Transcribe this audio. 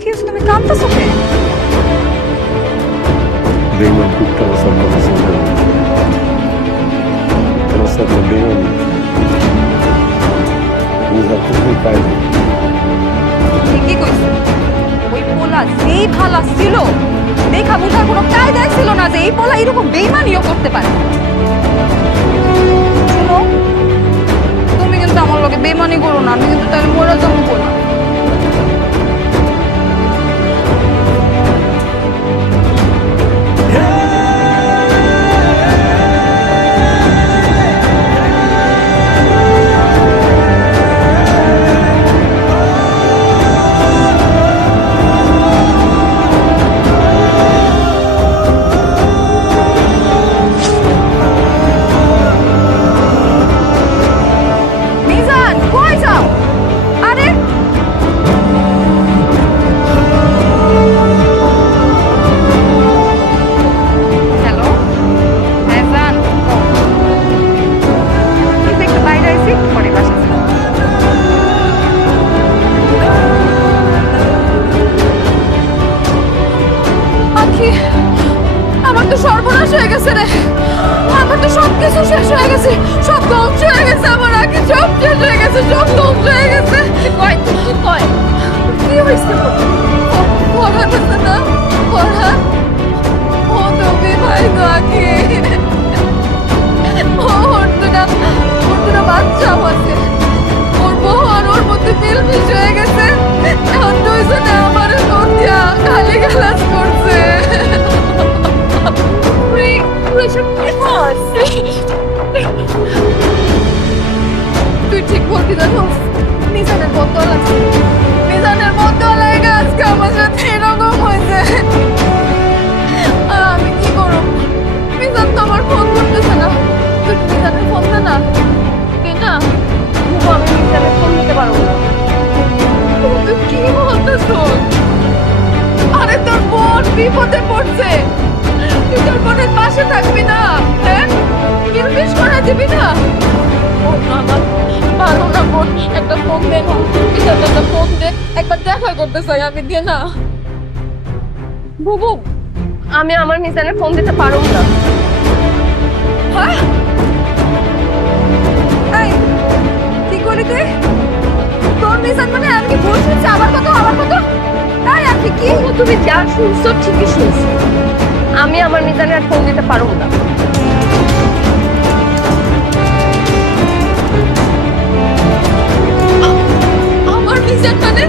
কি হচ্ছে, তুমি কাঁদতেছো কে? बेईमान कुत्ता वो सब पसंद है वो सब बेईमान मुझे कुछ नहीं पाएगा ঠিকই কইছো। ওই পোলা যেই ভালা ছিল দেখা বুঝার কোনো কায়দাই ছিল না যে এই পোলা এরকম বেইমানিও করতে পারে। শোনো, তুমি কিন্তু আমার লগে বেইমানি করো না, আমি কিন্তু তাহলে মরে যাবো বললাম। মিজান, কই যাও? আরে হ্যালো, হ্যাঁ জান, এই তো একটু বাইরে আইছি, পরে বাসা যাবো। আখি, আমার তো সর্বনাশ হয়ে গেছে রে, আমার তো সব কিছু শেষ হয়ে গেছে, সব ধ্বংস হয়ে গেছে, আমার আখি সব শেষ হয়ে গেছে, সব ধ্বংস হয়ে গেছে। কয় তুই কি কয়? কি হয়েছে? পড়া গেছে না, পড়া ও তো বিবাহ তো আখি, ওর দুটা বাচ্চাও আছে, ওর বউ আর ওর মধ্যে মিলমিশ হয়ে গেছে, এখন দুইজনে আমার সন্ধ্যা খালি গালাজ করছে। তুই ঠিক বলবি জানো, মিজানের বদল আছে, মিজানের বদল লাগে আজকে আমার সাথে এরকম হয়েছে। আর আমি কি করব? মিজান তো আমার ফোন করতেছে না, তুই মিজানের ফোন দে না। তুই না, আমি মিজানের ফোন দিতে পারবো না। তুই কি বলতেছ? আরে তোর বোন বিপদে পড়ছে, তুই তোর বোনের পাশে থাকবি না? হ্যাঁ, কিরমিশ করে দিবি না? ও আমার ভালো না বোন, একটা ফোন দে না, একটা ফোন দে, একবার দেখা করতে চাই আমি, দিয়ে না। বুবু, আমি আমার মিজানের ফোন দিতে পারবো না। হ্যাঁ, এই কি করলি তুই? তোর মিজান মানে আমি কি ভুল শুনছি? আমার কথা, আমার কথা। তাই আপনি কি, তুমি যা শুনছো ঠিকই শুনছো, আমি আমার মিজানের আর ফোন দিতে পারবো না। আমার মিজান মানে